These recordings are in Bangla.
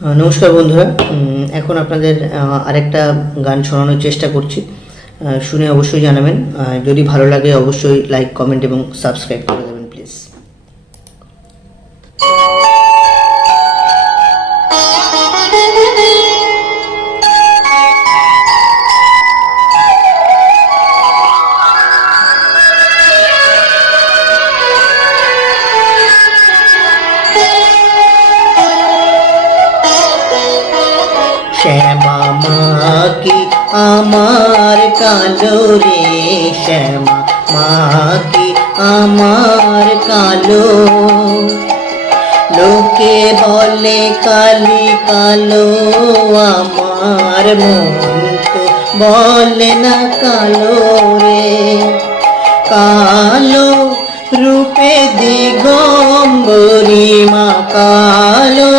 নমস্কার বন্ধুরা। এখন আপনাদের আরেকটা গান শোনানোর চেষ্টা করছি। শুনে অবশ্যই জানাবেন। যদি ভালো লাগে অবশ্যই লাইক, কমেন্ট এবং সাবস্ক্রাইব করে দেবেন প্লিজ। শ্যামা মা কি আমার কালো রে, শ্যামা মা কি আমার কালো। লোকে বলে কালি কালো, আমার মন তো বলে না কালো রে। কালো রূপে দিগম্বরী মা, কালো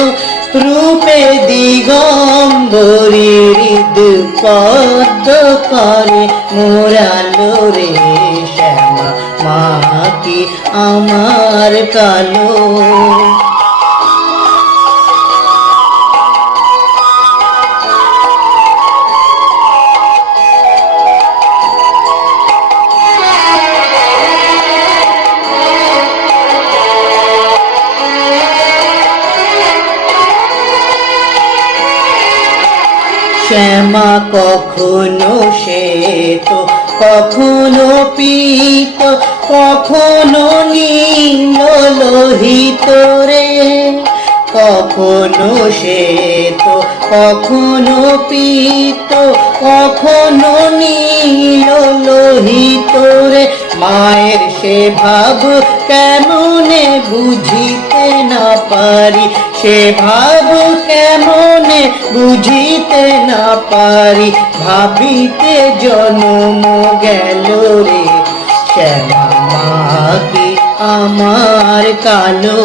রূপে দিগম্বরী, হৃদ পদ্ম করে মোরালো রে। শ্যামা মা কি আমার কালো। শ্যামা কখনো শ্বেত, কখনো পীত, কখনো নীল লোহিত রে। কখনো শ্বেত, কখনো পীত, কখনো নীল লোহিত রে। মায়ের সে ভাব কেমনে বুঝিতে না পারি, সে ভাব কেমনে বুঝিতে না পারি, ভাবিতে জন্ম গেল রে। শ্যামা মা কি আমার কালো।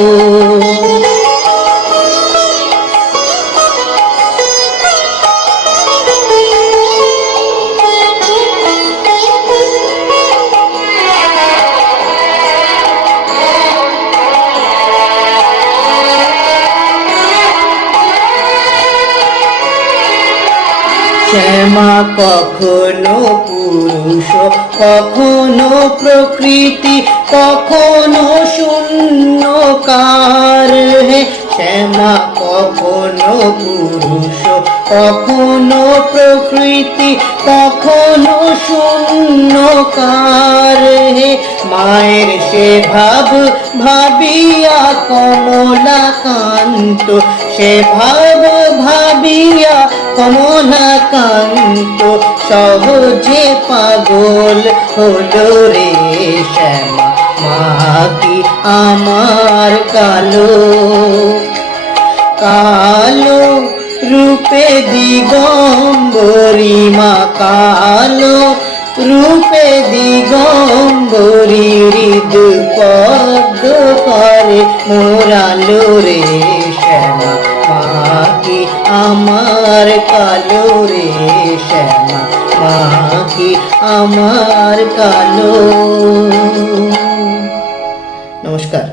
শ্যামা কখনো পুরুষ, কখনো প্রকৃতি, কখনো শূন্যকার হে। শ্যামা কখনো পুরুষ, কখনো প্রকৃতি, কখনো শূন্যকার হে। মায়ের সে ভাব ভাবিয়া কমলাকান্ত, সে ভাব ভাবিয়া কমলাকান্ত, সহজে পাগল হলো রে। শ্যামা মা কি আমার কালো। কালো রূপে দিগম্বরী মা, কালো রূপে দিগম্বরী, হৃদ পদ্ম করে মোরালো রে। শ্যামা মা কি আমার কালো রে, শ্যামা মা কি আমার কালো। নমস্কার।